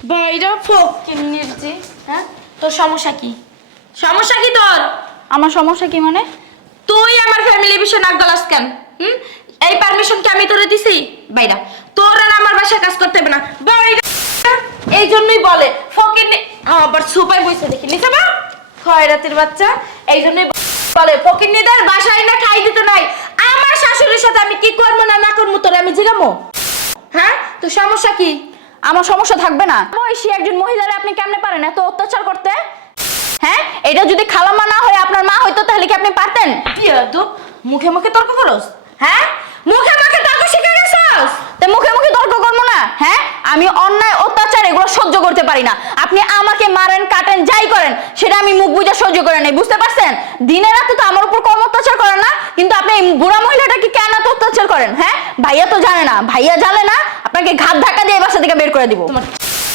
বাইরা ফকির নির্জি হ্যাঁ? তোর সমস্যা কি? সমস্যা কি তোর? আমার সমস্যা কি মানে? তুই আমার ফ্যামিলি বিষয়ে নাক গলাস কেন? হুম? এই পারমিশন কি আমি তোরে দিছি? বাইরা তোর আর আমার বাসায় কাজ করতে হবে না। বাইরা এই জন্যই বলে ফকির নি- হ্যাঁ, আবার সুপাই বইছে দেখি নিছে বা? খয়রাতির বাচ্চা এই জন্যই বলে ফকির নিদের বাসায় না ঠাই দিতে নাই। আমার শাশুড়ির সাথে আমি কি করব না না করব তোরে আমি জিগামো? হ্যাঁ? তো সমস্যা কি? আমার সমস্যা থাকবে না। বয়সী একজন মহিলারে আপনি কেমনে পারেন এত অত্যাচার করতে? হ্যাঁ? এটা যদি খালামা না হয় আপনার মা হইতো তাহলে কি আপনি পারতেন? মুখে মুখে তর্ক করস? হ্যাঁ? মুখে মুখে তর্ক শিখে গেছস তা মুখে মুখে তর্ক করব না হ্যাঁ? আমি অন্যায় অত্যাচার এগুলো সহ্য করতে পারি না। আপনি আমাকে মারেন কাটেন যাই করেন সেটা আমি মুখ বুঝে সহ্য করে নেই বুঝতে পারছেন? দিনে রাতে তো আমার উপর কম অত্যাচার করেন না কিন্তু আপনি এই বুড়া মহিলাটাকে কেন এত অত্যাচার করেন হ্যাঁ? ভাইয়া তো জানে না ভাইয়া জানে না আপনাকে ঘাত ধাক্কা দিয়ে বাসা থেকে বের করে দিব।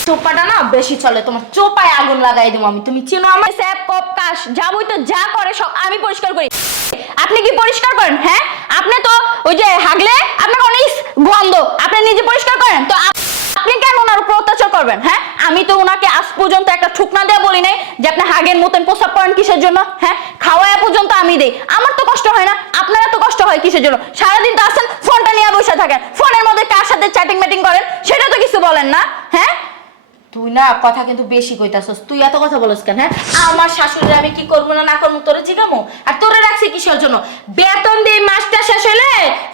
চোপাটা না বেশি চলে তোমার চোপায় আগুন লাগাই দেবো আমি তুমি চিনো আমার? স্যাপ কপ কাশ যাবই তো যা করে সব আমি পরিষ্কার করি। আপনি কি পরিষ্কার করেন হ্যাঁ? আপনি তো ওই যে হাগলে আপনার অনেক গন্ধ আপনি নিজে পরিষ্কার করেন, তো আপনি কেন ওনার উপর অত্যাচার করবেন হ্যাঁ? আমি তো ওনাকে আজ পর্যন্ত একটা ঠুকনা দেওয়া বলি নাই যে আপনি হাগের মতন প্রস্তাব করেন কিসের জন্য হ্যাঁ? খাওয়ায় পর্যন্ত আমি দেই। আমার তো কষ্ট হয় না, আপনারা তো কষ্ট হয় কিসের জন্য? সারাদিন তো আসেন ফোনটা নিয়ে বসে থাকেন। ফোনের মধ্যে কার সাথে চ্যাটিং ম্যাটিং করেন, সেটা তো কিছু বলেন না হ্যাঁ? তুই না কথা কিন্তু বেশি কইতাছস। তুই এত কথা বলস কেন হ্যাঁ? আমার শাশুড়ি আমি কি করব না না করব? তোরে জিগামো? আর তোরে রাখছি কিসের জন্য? বেতন দিয়ে মাসটা শেষ হলে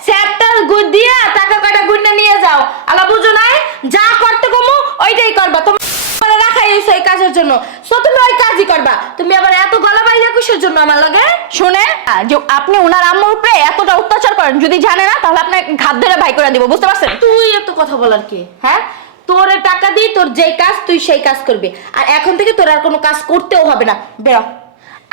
স্যাপটা গুড় দিয়া টাকা কয়টা গুড়না নিয়ে যাও। আলা বুঝো নাই? যা করতে কমু ওইটাই করবা। তোমার রাখাই হইছে এই কাজের জন্য। সো তুমি ওই কাজই করবা। তুমি আবার এত গলা বাইরা কিসের জন্য আমার লাগে? শুনে যে আপনি ওনার আম্মুর উপরে এতটা অত্যাচার করেন যদি জানে না তাহলে আপনার ঘাত ধরে ভাই করে দিব। বুঝতে পারছেন? তুই এত কথা বলার কি? হ্যাঁ? তোরে টাকা দিই তোর যেই কাজ তুই সেই কাজ করবি। আর এখন থেকে তোর আর কোনো কাজ করতেও হবে না। বেরো।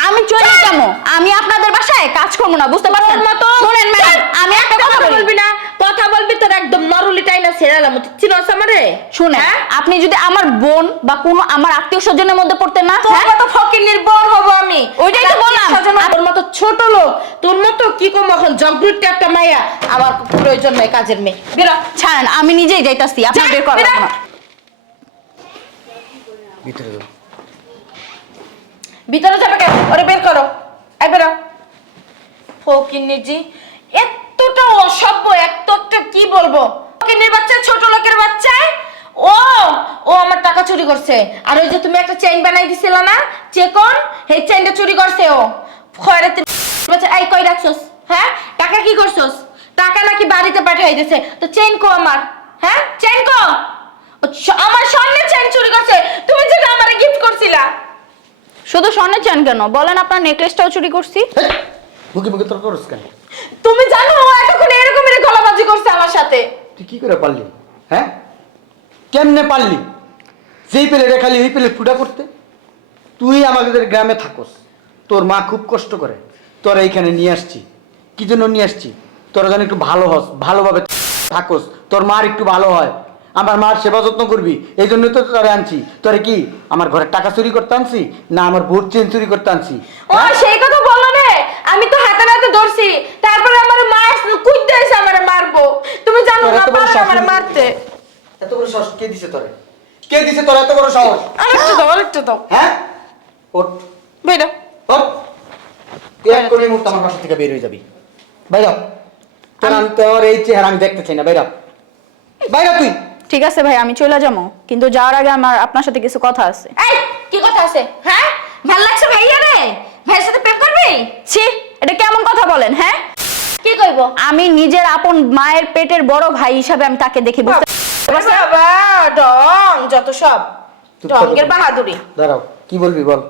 আমি চলে যাব। আমি আপনাদের বাসায় কাজ করব না বুঝতে পারছেন? মতো শুনেন ম্যাডাম আমি একটা কথা বলি। বলবি না। কথা বলবি তোর একদম নরুলি টাইনা ছেড়ালাম চিনস আমারে? শুনেন হ্যাঁ? আপনি যদি আমার বোন বা কোনো আমার আত্মীয় স্বজনের মধ্যে পড়তে না তো হ্যাঁ? মতো ফকির বর হব আমি। ওইটাই তো বললাম। ছোট লোক। তোর মতো কি কম এখন? জগরুটে একটা মাইয়া। আমার প্রয়োজন নাই কাজের মেয়ে। বেরো। ছাড়েন আমি নিজেই যাইতাছি আপনার যা, বের। করা না ভিতরে যাও। ভিতরে যাবে কেন? ওরে বের করো। এই বেরো। ফকিন্নির জি এতটা অসভ্য এতটা কি বলব? ফকিন্নির বাচ্চা ছোট লোকের বাচ্চা ও ও আমার টাকা চুরি করছে। আর ওই যে তুমি একটা চেইন বানাই দিছিল না? চেকন সেই চেইনটা চুরি করছে ও। খয়রাতি এই কই রাখছস? হ্যাঁ? টাকা কি করছস? টাকা নাকি বাড়িতে তো চেইন কো আমার। হ্যাঁ? চেইন কো? আমার স্বর্ণের চেইন চুরি করছে। তুমি যেটা আমারে গিফট করছিলা। শুধু স্বর্ণের চান কেন? বলেন আপনার নেকলেসটাও চুরি করছি। হেই, মুখে মুখে তর্ক করছ কেন? তুমি জানো ও এতক্ষণ এরকমের গলাবাজি করছে আমার সাথে। তুই কি করে পারলি? হ্যাঁ? কেমনে পারলি? যেই পেলে রেখালি ওই পেলে ফুটা করতে। তুই আমাদের গ্রামে থাকস। তোর মা খুব কষ্ট করে। তোর এইখানে নিয়ে আসছি। কি জন্য নিয়ে আসছি? তোরা যেন একটু ভালো হস ভালোভাবে থাকস। তোর মার একটু ভালো হয়। আমার মার সেবা যত্ন করবি। এই জন্য তো তোরে আনছি। তোরে কি আমার ঘরের টাকা চুরি করতে আনছি? না আমার ভোট চেন চুরি করতে আনছি? ও সেই কথা বলো রে আমি তো হাতে হাতে ধরছি। তারপরে আমার মা কুইতে এসে আমারে মারবো। তুমি জানো না? আমারে মারতে। এত বড় সাহস কে দিছে তোরে? কে দিছে তোর এত বড় সাহস? আরেকটু দাও আরেকটু দাও। হ্যাঁ? ওঠ। ওঠ তুই এক করে মুহূর্তে আমার বাসা থেকে বের হয়ে যাবি। বাইরা তোর আমি তোর এই চেহারা আমি দেখতে চাই না। বাইরা বাইরা তুই। ঠিক আছে ভাই আমি চলে যাব। কিন্তু যাওয়ার আগে আমার আপনার সাথে কিছু কথা আছে। এই কি কথা আছে? হ্যাঁ? ভালো লাগছে ভাইয়া রে ভাইয়ের সাথে প্রেম করবি? ছি এটা কেমন কথা বলেন হ্যাঁ? কি কইবো? আমি নিজের আপন মায়ের পেটের বড় ভাই হিসাবে আমি তাকে দেখি বুঝতে বাবা ডং যত সব। ডঙ্গের বাহাদুরি। দাঁড়াও কি বলবি বল?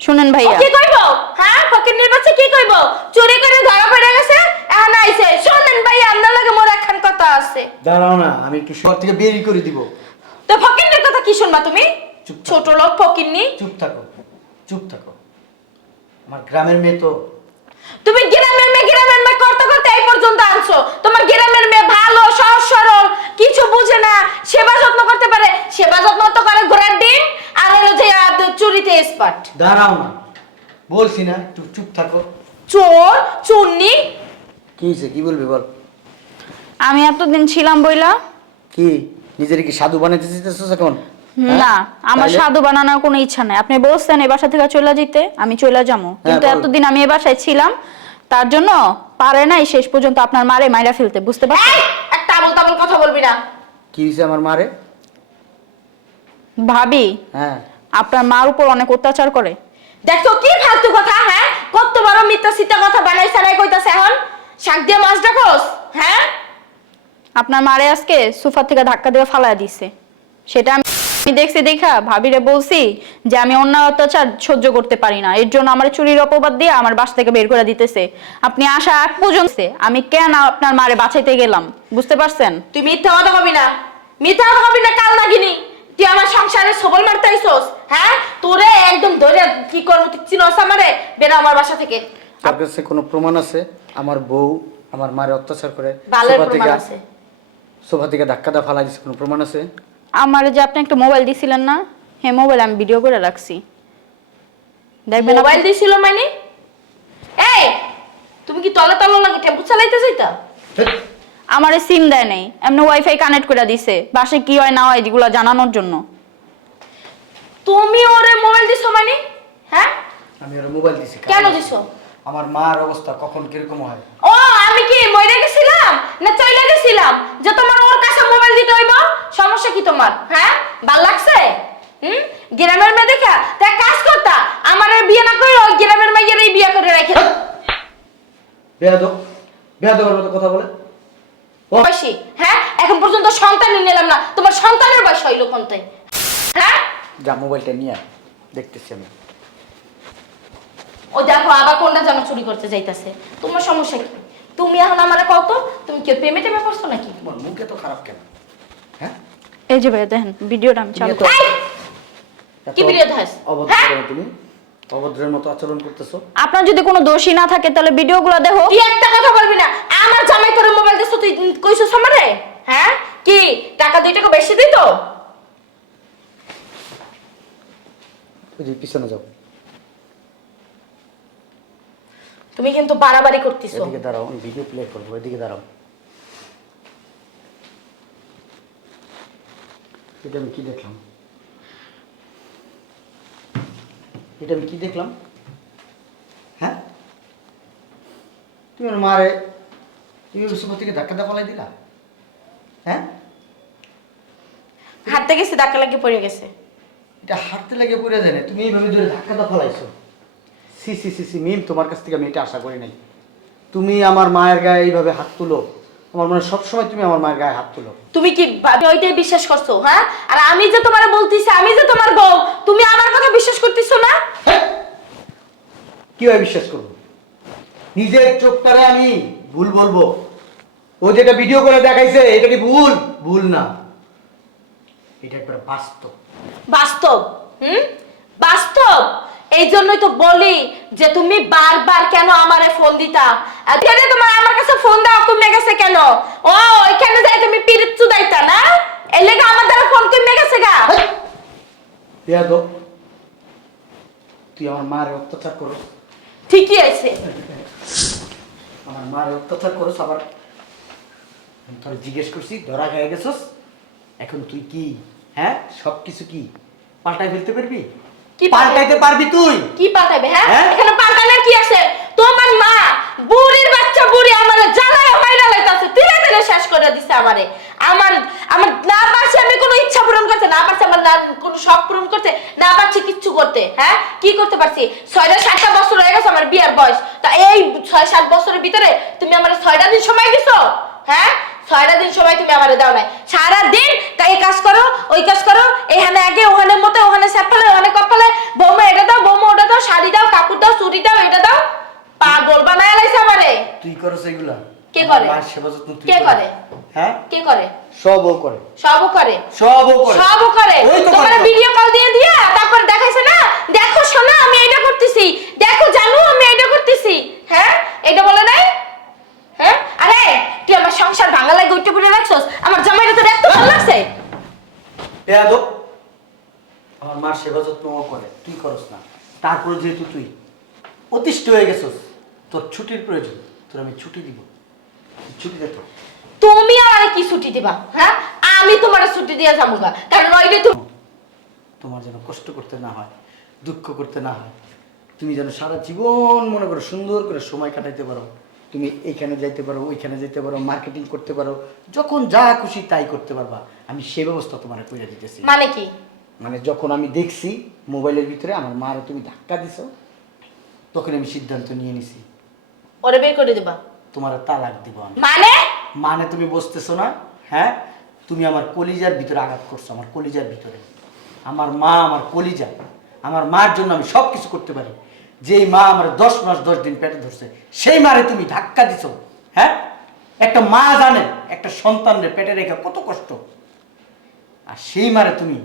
শুনেন ভাইয়া। কি কইবো? হ্যাঁ ফকির নির্বাচে কি কইবো? চুরি করে ধরা পড়ে গেছে এখন আইছে। শোনেন ভাই আপনার লগে মোর একখান কথা আছে। দাঁড়াও না আমি একটু শহর থেকে বেরই করে দিব। তো ফকিরনির কথা কি শুনবা তুমি? চুপ ছোট লোক ফকিরনি? চুপ থাকো চুপ থাকো। আমার গ্রামের মেয়ে তো। তুমি গ্রামের মেয়ে গ্রামের মেয়ে করতে করতে এই পর্যন্ত আনছো। তোমার গ্রামের মেয়ে ভালো সহজ সরল কিছু বুঝে না সেবা যত্ন করতে পারে সেবা যত্ন তো করে ঘোড়ার ডিম আর হলো যে আহ, দাঁড়াও না। বলছি না একটু চুপ থাকো। চোর চুন্নি। কি হয়েছে? কি বলবি বল? আমি এতদিন ছিলাম বইলা। কি? নিজের কি সাধু বানাইতে চাইতেছিস এখন? না আমার সাধু বানানোর কোনো ইচ্ছা নাই। আপনি বলছেন এ বাসা থেকে চলে যেতে আমি চলে যাব। কিন্তু এতদিন আমি এ বাসায় ছিলাম তার জন্য পারে নাই শেষ পর্যন্ত আপনার মারে মাইরা ফেলতে বুঝতে পারছেন একটা আবল তাবল কথা বলবি না। কি হয়েছে আমার মারে? ভাবি হ্যাঁ। আপনার মার উপর অনেক অত্যাচার করে। দেখছ কি ফালতু কথা হ্যাঁ? কত বড় মিথ্যা সিদ্ধা কথা বানাই সারাই কইতাছে এখন। শাক দিয়ে মাছ ডাকোস হ্যাঁ? আপনার মারে আজকে সোফা থেকে ধাক্কা দিয়ে ফালায় দিছে। সেটা আমি আমি দেখছি দেখা ভাবিরে বলছি যে আমি অন্য অত্যাচার সহ্য করতে পারি না। এর জন্য আমার চুরির অপবাদ দিয়ে আমার বাস থেকে বের করে দিতেছে। আপনি আসা আগ পর্যন্ত আমি কেন আপনার মারে বাঁচাইতে গেলাম? বুঝতে পারছেন? তুই মিথ্যা কথা কবি না। মিথ্যা কথা কবি না কাল নাগিনি। তুই আমার সংসারে সবল মারতে হ্যাঁ? তোরে একদম ধরে কি করব? তুই চিনস আমারে? বেরা আমার বাসা থেকে। তার কাছে কোনো প্রমাণ আছে? আমার বউ আমার মারে অত্যাচার করে ভালোই সোফা প্রমাণ থেকে আছে। সোফা থেকে ধাক্কা দা ফালাই দিচ্ছে কোনো প্রমাণ আছে? আমার যে আপনি একটা মোবাইল দিছিলেন না? হ্যাঁ মোবাইল আমি ভিডিও করে রাখছি। দেখবেন মোবাইল দিছিল মানে? এই তুমি কি তলে তলে লাগে টেম্পু চালাইতে যাইতা? আমার সিম দেয় নেই। এমনি ওয়াইফাই কানেক্ট করে দিছে। বাসে কি হয় না হয় এগুলো জানানোর জন্য। তুমি ওরে মোবাইল দিছো মানে? হ্যাঁ? আমি ওর মোবাইল দিছি কেন দিছো? আমার মার অবস্থা কখন কীরকম হয়? ও আমি কি মরে গেছিলাম? না চলে গেছিলাম? যে তোমার ওর কাছে মোবাইল দিতে হইব? সমস্যা কি তোমার? হ্যাঁ? ভালো লাগছে? হুম? গ্রামের মেয়ে দেখা? তা কাজ করতা আমার বিয়ে না করে ওই গ্রামের মেয়েরই বিয়ে করে রেখে দাও বেয়াদ বেয়াদবের মতো কথা বলে। বয়সী হ্যাঁ? এখন পর্যন্ত সন্তানই নিলাম না। তোমার সন্তানের বয়স হইল কোনতে হ্যাঁ? যা মোবাইলটা নিয়ে আয়। দেখতেছি আমি। ও দেখো আবার কোনটা যেন চুরি করতে যাইতাছে? তোমার সমস্যা কি? তুমি এখন আমারে কত তুমি কি প্রেমে টেমে করছ নাকি? তোমার মুখে তো খারাপ কেন? হ্যাঁ? এই যে ভাই দেখেন ভিডিওটা আমি চালু তো- এই, এত কি বিরোধ হয়? অভদ্র হ্যাঁ? কেন তুমি। অভদ্রের মতো আচরণ করতেছো? আপনার যদি কোনো দোষী না থাকে তাহলে ভিডিওগুলো দেখো। তুই একটা কথা বলবি না? আমার জামাই করে মোবাইল দিছ তুই কইছস আমারে? হ্যাঁ? কি টাকা দুই টাকা বেশি দিত? যে পিছনে যাও। তুমি কিন্তু বাড়াবাড়ি করতেছো। এদিকে দাঁড়াও আমি ভিডিও প্লে করব এদিকে দাঁড়াও। এটা আমি কি দেখলাম? এটা আমি কি দেখলাম? হ্যাঁ? তুমি মারে তুমি থেকে ধাক্কা ধাক্কা দিলা? হ্যাঁ? হাতে গেছে ধাক্কা লাগে পড়ে গেছে। এটা হাঁটতে লেগে পড়ে যায় না তুমি এইভাবে ধরে ধাক্কা দা ফলাইছো সি সি সি সি মিম তোমার কাছ থেকে আমি এটা আশা করি নাই। তুমি আমার মায়ের গায়ে এইভাবে হাত তুলো। আমার মনে হয় সবসময় তুমি আমার মায়ের গায়ে হাত তুলো। তুমি কি ওইটাই বিশ্বাস করছ হ্যাঁ? আর আমি যে তোমার বলতেছি আমি যে তোমার বউ তুমি আমার কথা বিশ্বাস করতেছো না? কীভাবে বিশ্বাস করব? নিজের চোখটারে আমি ভুল বলব। ও যেটা ভিডিও করে দেখাইছে এটা কি ভুল? ভুল না। এটা একবার বাস্তব। বাস্তব হুম? বাস্তব? এই জন্যই তো বলি যে তুমি বারবার কেন আমারে ফোন দিতা? কেন তোমার আমার কাছে ফোন দেওয়া কমে গেছে কেন? ও ওইখানে যাই তুমি পিরিত চুদাইতা না? এর লেগে আমার দ্বারা ফোন কমে গেছে গা। বেয়াদ তুই আমার মায়ের অত্যাচার করো। ঠিকই আছে। আমার মায়ের অত্যাচার করো আবার আমি তোর জিজ্ঞেস করছি ধরা খেয়ে গেছস? এখন তুই কি? হ্যাঁ? সব কিছু কি? পাল্টাই ফেলতে পারবি? কি পাল্টাইতে পারবি তুই? কি পাঠাবে হ্যাঁ? হ্যাঁ? এখানে পাল্টানোর কি আছে? তোমার মা বুড়ির বাচ্চা বুড়ি আমারে জ্বালায় মাইরা লাইতাছে তিলে তিলে শেষ করে দিছে আমারে। আমার আমার না পারছি আমি কোনো ইচ্ছা পূরণ করতে না পারছি আমার না কোনো শখ পূরণ করতে না পারছি কিচ্ছু করতে হ্যাঁ? কি করতে পারছি? ছয়টা সাতটা বছর হয়ে গেছে আমার বিয়ার বয়স। তা এই ছয় সাত বছরের ভিতরে তুমি আমার ছয়টা দিন সময় দিছো হ্যাঁ? ছয়টা দিন সময় তুমি আমারে দাও নাই। সারা দিন এই কাজ করো ওই কাজ করো এখানে আগে ওখানে মতো ওখানে স্যাপালে ওখানে কপালে বৌমা এটা দাও বৌমা ওটা দাও শাড়ি দাও কাপড় দাও চুড়ি দাও এটা দাও পাগল বানায় লাইছে আমারে। তুই করছ এগুলা? কে করে? মায়ের সেবা যত্ন তুই কে করে? হ্যাঁ? কে করে? সব ও করে। সবও করে? সব ও করে। সবও করে? তোমার ভিডিও কল দিয়ে দিয়া তারপর দেখাইছে না? দেখো শোনা আমি এটা করতেছি। দেখো জানো আমি এটা করতেছি। হ্যাঁ? এটা বলে নাই হ্যাঁ আরে তুই আমার সংসার ভাঙা লাগে উঠে পড়ে রাখছস? আমার জামাইটা তোর এত ভালো লাগছে? বেয়াদ আমার মার সেবা যত্ন করে তুই করস না। তারপর যেহেতু তুই অতিষ্ঠ হয়ে গেছস তোর ছুটির প্রয়োজন তোর আমি ছুটি দিব। ছুটি দে তো। তুমি আমারে কি ছুটি দিবা হ্যাঁ? আমি তোমার ছুটি দিয়ে যাব গা কারণ ওইটা তুমি তোমার যেন কষ্ট করতে না হয় দুঃখ করতে না হয় তুমি যেন সারা জীবন মনে করো সুন্দর করে সময় কাটাইতে পারো। তুমি এইখানে যাইতে পারো ওইখানে যেতে পারো মার্কেটিং করতে পারো যখন যা খুশি তাই করতে পারবা। আমি সে ব্যবস্থা তোমার করে দিতেছি। মানে কি? মানে যখন আমি দেখছি মোবাইলের ভিতরে আমার মারে তুমি ধাক্কা দিছো তখন আমি সিদ্ধান্ত নিয়ে নিছি। ওরে বের করে দিবা। তোমার তালাক দিব আমি। মানে? মানে তুমি বুঝতেছো না? হ্যাঁ? তুমি আমার কলিজার ভিতরে আঘাত করছ আমার কলিজার ভিতরে। আমার মা আমার কলিজা। আমার মার জন্য আমি সব কিছু করতে পারি। যেই মা আমার দশ মাস, দশ দিন পেটে ধরছে, সেই মারে তুমি ধাক্কা দিছো হ্যাঁ? একটা মা জানে, একটা সন্তানের পেটে রেখে কত কষ্ট। আর সেই মারে তুমি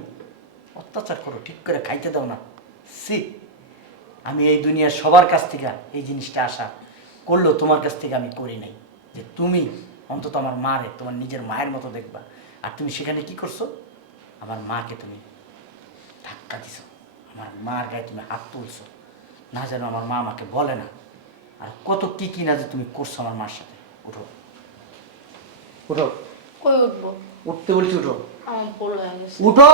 অত্যাচার করো, ঠিক করে খাইতে দাও না। সি আমি এই দুনিয়ার সবার কাছ থেকে এই জিনিসটা আশা করলেও তোমার কাছ থেকে আমি করি নাই। যে তুমি অন্তত আমার মারে, তোমার নিজের মায়ের মতো দেখবা। আর তুমি সেখানে কি করছ? আমার মাকে তুমি ধাক্কা দিছো। আমার মার গায়ে তুমি হাত তুলছো। না যেন আমার মা আমাকে বলে না। আর কত কি কি না যে তুমি করছ আমার মার সাথে। উঠো। উঠো। কই উঠবো? উঠতে বলছি উঠো। আমার ভুল হয়ে গেছে। উঠো!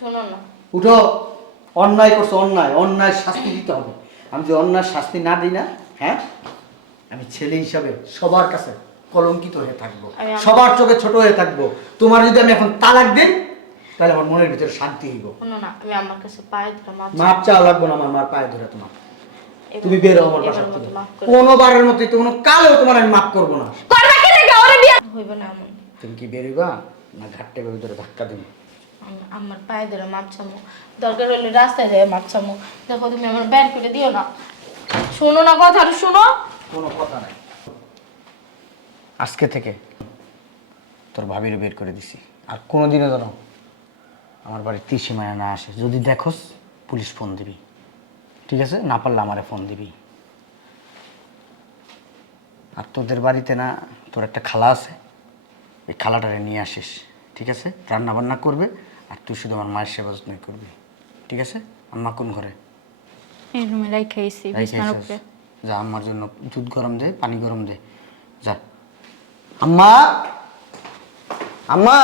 শোনো না। উঠো! অন্যায় করছ অন্যায়। অন্যায় শাস্তি দিতে হবে। আমি যে অন্যায় শাস্তি না দিই না হ্যাঁ? আমি ছেলে হিসাবে সবার কাছে কলঙ্কিত হয়ে থাকব। সবার চোখে ছোট হয়ে থাকব। তোমার যদি আমি এখন তালাক দিই তাহলে আমার মনের ভিতরে শান্তি হইব। না আমি আমার কাছে পায়ে ধরে মাপ মাপ চাওয়া লাগবো না আমার মার পায়ে ধরে তোমার। তুমি বেরো আমার এবার বাসা মতো থেকে। কোনোবারের মতোই কোনো কালেও তোমার আমি মাফ করব না। করবা কি লেগে ওরে বিয়া হইবে না এমন। তুমি কি বেরোবা? না ঘাটটা ভিতরে ধাক্কা দিবি? আমার পায়ে ধরে মাপ চামো। দরকার হলে রাস্তায় যায় মাপ চামো। দেখো তুমি আমার বের করে দিও না। শোনো না কথা আর শোনো। কোনো কথা নাই। আজকে থেকে তোর ভাবির বের করে দিছি। আর কোনোদিনও যেন আমার বাড়ির ত্রিসীমায় না আসে। যদি দেখোস পুলিশ ফোন দিবি। ঠিক আছে? না পারলে আমারে ফোন দিবি। আর তোদের বাড়িতে না তোর একটা খালা আছে। ওই খালাটারে নিয়ে আসিস। ঠিক আছে? রান্না বান্না করবে আর তুই শুধু আমার মায়ের সেবা যত্ন করবি। ঠিক আছে? আম্মা কোন ঘরে? এই রুমে রাইখাইছি বিছানার উপরে। যা আম্মার জন্য দুধ গরম দে পানি গরম দে। যা। আম্মা! আম্মা!